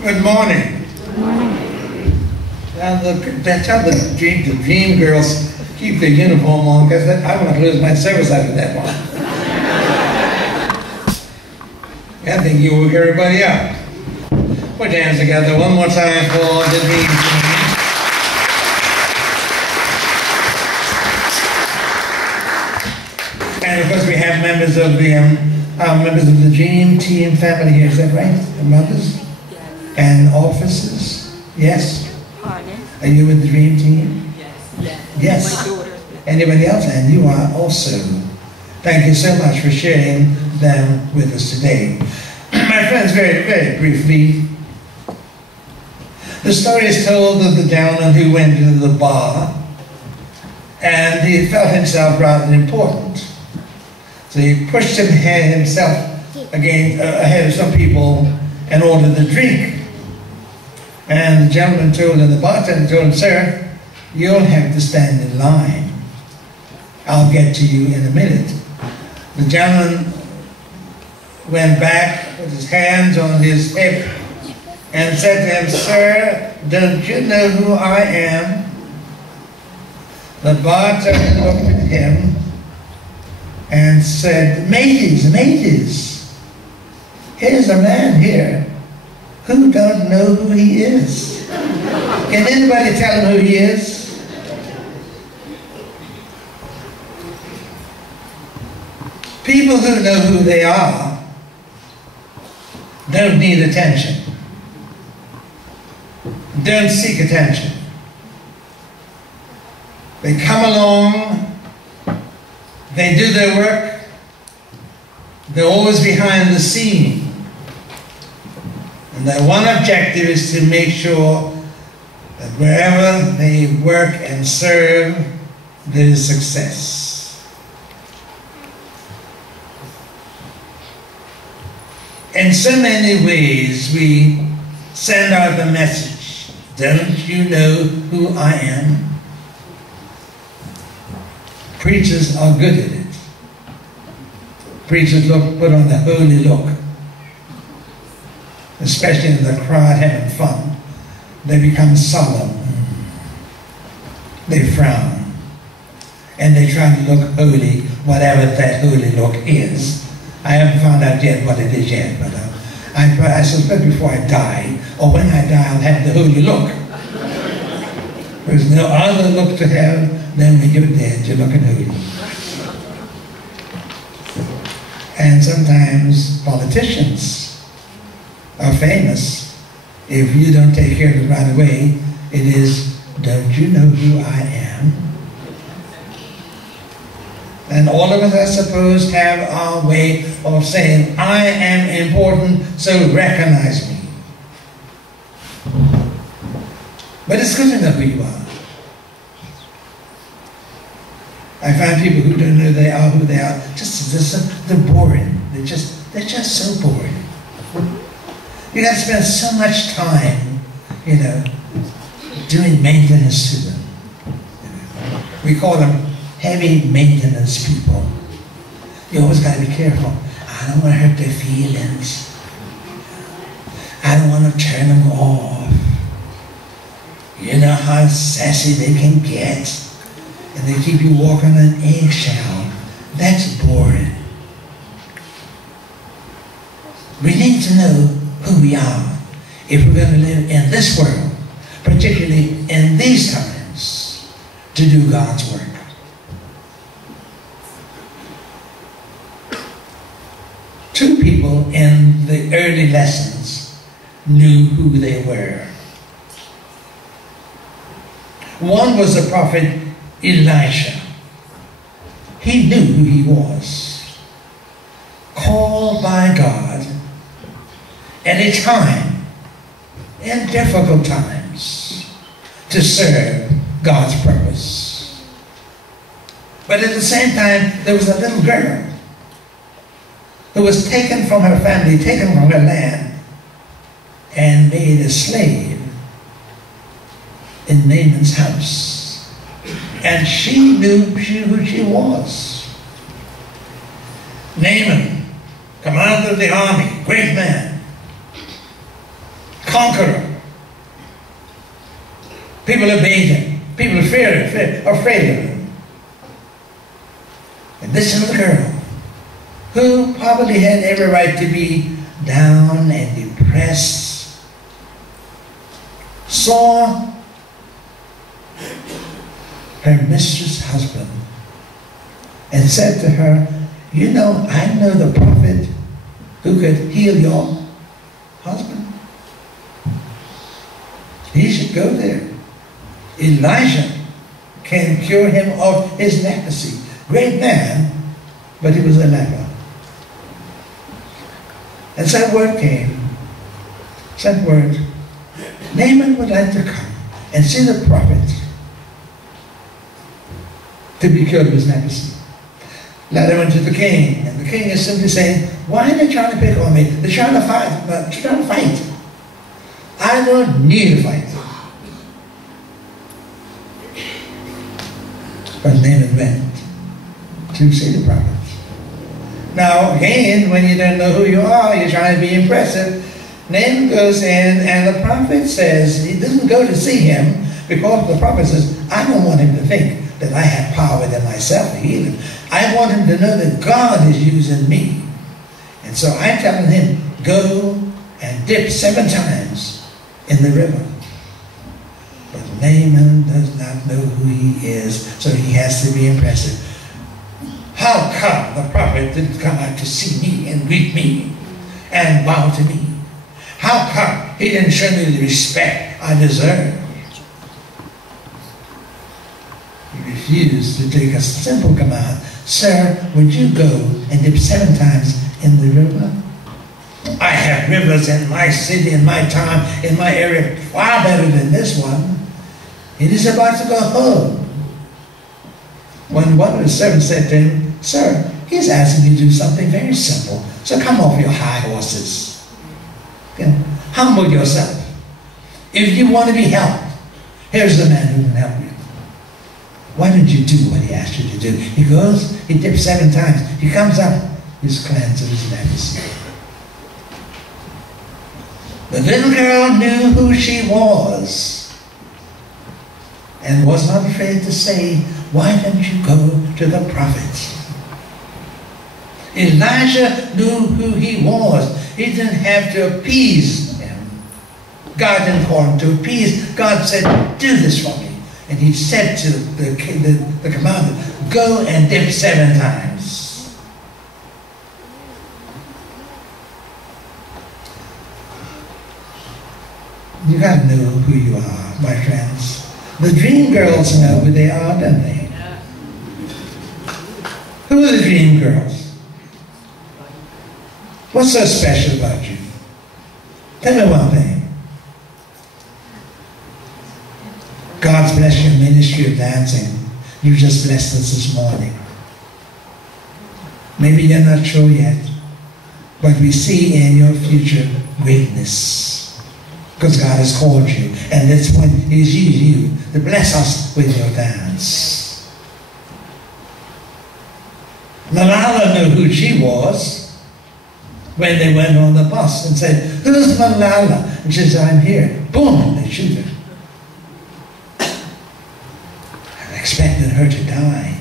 Good morning. Good morning. Now, tell the dream girls keep their uniform on, because I want to lose my service after that one. I think you woke everybody up. Put your hands together one more time for the dream team. And of course, we have members of the dream team family here. Is that right? The mothers? Yes. And officers? Yes? Pardon? Are you with the dream team? Yes. Yes. My daughter. Anybody else? And you are also. Thank you so much for sharing them with us today. My friends, very, very briefly, the story is told of the gentleman who went to the bar and he felt himself rather important. So he pushed himself again ahead of some people and ordered the drink. And the gentleman told him, the bartender told him, "Sir, you'll have to stand in line. I'll get to you in a minute." The gentleman went back with his hands on his hip and said to him, "Sir, don't you know who I am?" The bartender looked at him and said, Mateys, here's a man here who don't know who he is. Can anybody tell him who he is?" People who know who they are don't need attention. Don't seek attention. They come along, they do their work, they're always behind the scene. And their one objective is to make sure that wherever they work and serve, there is success. In so many ways, we send out the message, "Don't you know who I am?" Preachers are good at it. Preachers put on the holy look, especially in the crowd having fun. They become solemn. They frown. And they try to look holy, whatever that holy look is. I haven't found out yet what it is yet, but I suspect before I die, or when I die, I'll have the holy look. There's no other look to have than when you're dead, you're looking holy. And sometimes politicians are famous. If you don't take care of it right away, it is, "Don't you know who I am?" And all of us, I suppose, have our way of saying, "I am important, so recognize me." But it's good to know who you are. I find people who don't know who they are, they're boring. They're just so boring. You got to spend so much time, doing maintenance to them. We call them heavy maintenance people. You always got to be careful. I don't want to hurt their feelings. I don't want to turn them off. You know how sassy they can get. And they keep you walking on an eggshell. That's boring. We need to know who we are if we're going to live in this world, particularly in these times, to do God's work. Two people in the early lessons knew who they were. One was the prophet Elisha. He knew who he was, called by God at a time, in difficult times, to serve God's purpose. But at the same time, there was a little girl who was taken from her family, taken from her land, and made a slave in Naaman's house. And she knew who she was. Naaman, commander of the army, great man, conqueror. People obeyed him. People afraid of him. And this little girl, who probably had every right to be down and depressed, saw her mistress' husband and said to her, you know, I know the prophet who could heal your husband. He should go there. Elijah can cure him of his leprosy. Great man, but he was a leper. And so word came, sent word, Naaman would like to come and see the prophet to be cured of his leprosy. Letter went to the king, and the king is simply saying, why are they trying to pick on me? They're trying to fight. They're trying to fight. I don't need to fight. But Naaman went to see the prophet. Now, again, when you don't know who you are, you're trying to be impressive. Naaman goes in, and the prophet says, he doesn't go to see him, because the prophet says, I don't want him to think that I have power within myself to heal him. I want him to know that God is using me. And so I'm telling him, go and dip 7 times in the river. But Naaman does not know who he is, so he has to be impressive. How come the prophet didn't come out to see me and greet me and bow to me? How come he didn't show me the respect I deserve? He refused to take a simple command. Sir, would you go and dip 7 times in the river? I have rivers in my city, in my town, in my area, far better than this one. It is about to go home. When one of the servants said to him, Sir, he's asking you to do something very simple. So come off your high horses. Humble yourself. If you want to be helped, here's the man who can help you. Why don't you do what he asked you to do? He goes, he dips 7 times. He comes up, he's cleansed of his leprosy. The little girl knew who she was and was not afraid to say, why don't you go to the prophet? Elijah knew who he was. He didn't have to appease him. God didn't call him to appease. God said, do this for me. And he said to the commander, go and dip 7 times. You got to know who you are, my friends. The dream girls know who they are, don't they? Who are the dream girls? What's so special about you? Tell me one thing. God's blessed your ministry of dancing. You just blessed us this morning. Maybe you're not sure yet, but we see in your future greatness. Because God has called you, and that's when He's used you to bless us with your dance. Malala knew who she was when they went on the bus and said, who's Malala? And she said, I'm here. Boom, they shoot her. I expected her to die.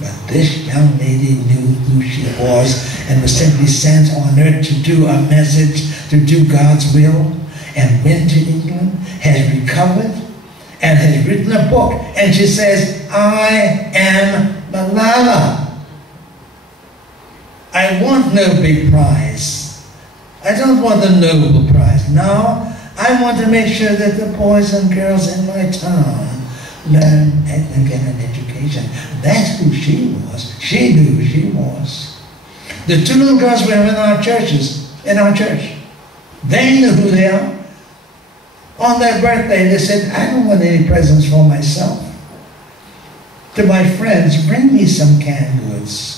But this young lady knew who she was and was simply sent on earth to do a message, to do God's will, and went to England, has recovered, and has written a book. And she says, I am Malala. I want no big prize. I don't want the Nobel Prize. No, I want to make sure that the boys and girls in my town learn and get an education. That's who she was. She knew who she was. The 2 little girls were in our churches, in our church. They knew who they are. On their birthday, they said, I don't want any presents for myself. To my friends, bring me some canned goods.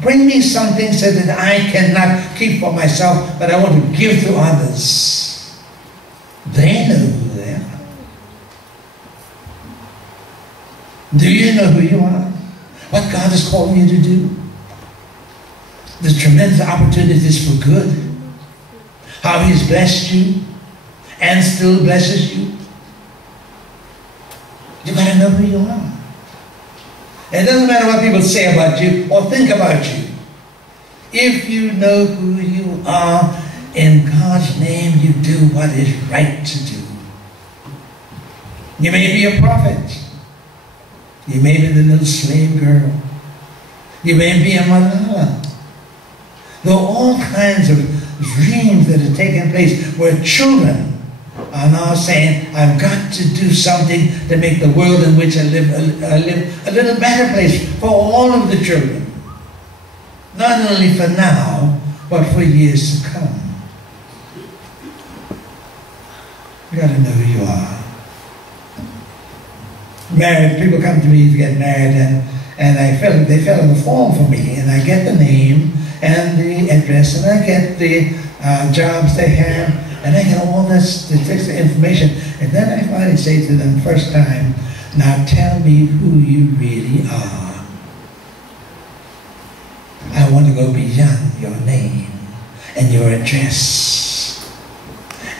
Bring me something so that I cannot keep for myself, but I want to give to others. They know who they are. Do you know who you are? What God is calling you to do? There's tremendous opportunities for good. how He's blessed you and still blesses you? You got to know who you are. It doesn't matter what people say about you or think about you. If you know who you are, in God's name you do what is right to do. You may be a prophet. You may be the little slave girl. You may be a mother. There are all kinds of dreams that are taking place where children are now saying, I've got to do something to make the world in which I live a little better place for all of the children. Not only for now, but for years to come. You got to know who you are. Married, people come to me to get married, and they fill in the form for me, and I get the name and the address, and I get the jobs they have, and I get all this statistics information, and then I finally say to them, first time, now tell me who you really are. I want to go beyond your name and your address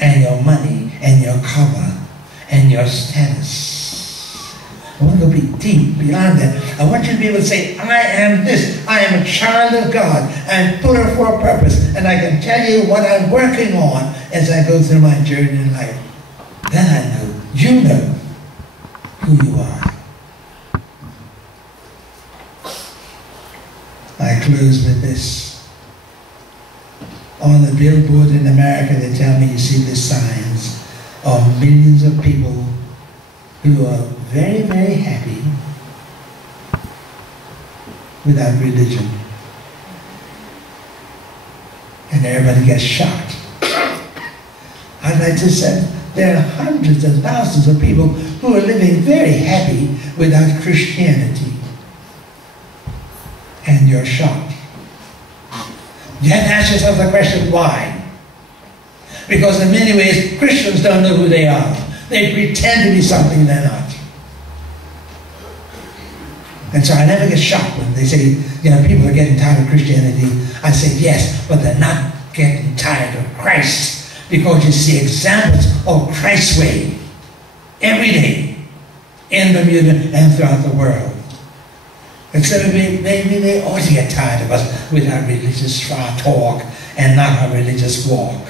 and your money and your color and your status. I want to go deep beyond that. I want you to be able to say, I am this. I am a child of God. I'm put here for a purpose. And I can tell you what I'm working on as I go through my journey in life. Then I know, you know who you are. I close with this. On the billboard in America, they tell me you see the signs of millions of people who are very, very happy without religion. And everybody gets shocked. I'd like to say there are hundreds and thousands of people who are living very happy without Christianity. And you're shocked. You have to ask yourself the question, why? Because in many ways, Christians don't know who they are. They pretend to be something they're not. And so I never get shocked when they say, you know, people are getting tired of Christianity. I say, yes, but they're not getting tired of Christ, because you see examples of Christ's way every day in Bermuda and throughout the world. And so maybe they ought to get tired of us with our religious talk and not our religious walk.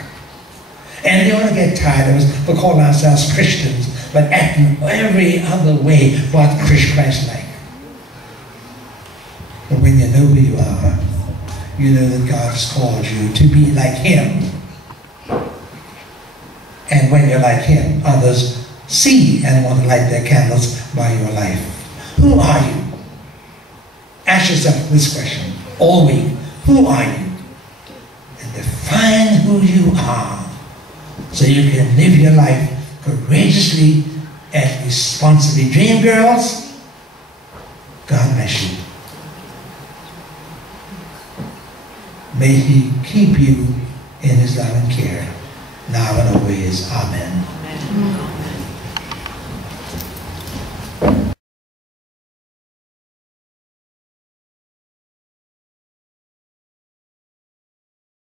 And they ought to get tired of us for calling ourselves Christians, but acting every other way but Christ-like. But when you know who you are, you know that God has called you to be like Him. And when you're like Him, others see and want to light their candles by your life. Who are you? Ask yourself this question all week. Who are you? And define who you are so you can live your life courageously and responsibly. Dream girls, God bless you. May He keep you in His love and care, now and always. Amen. Amen.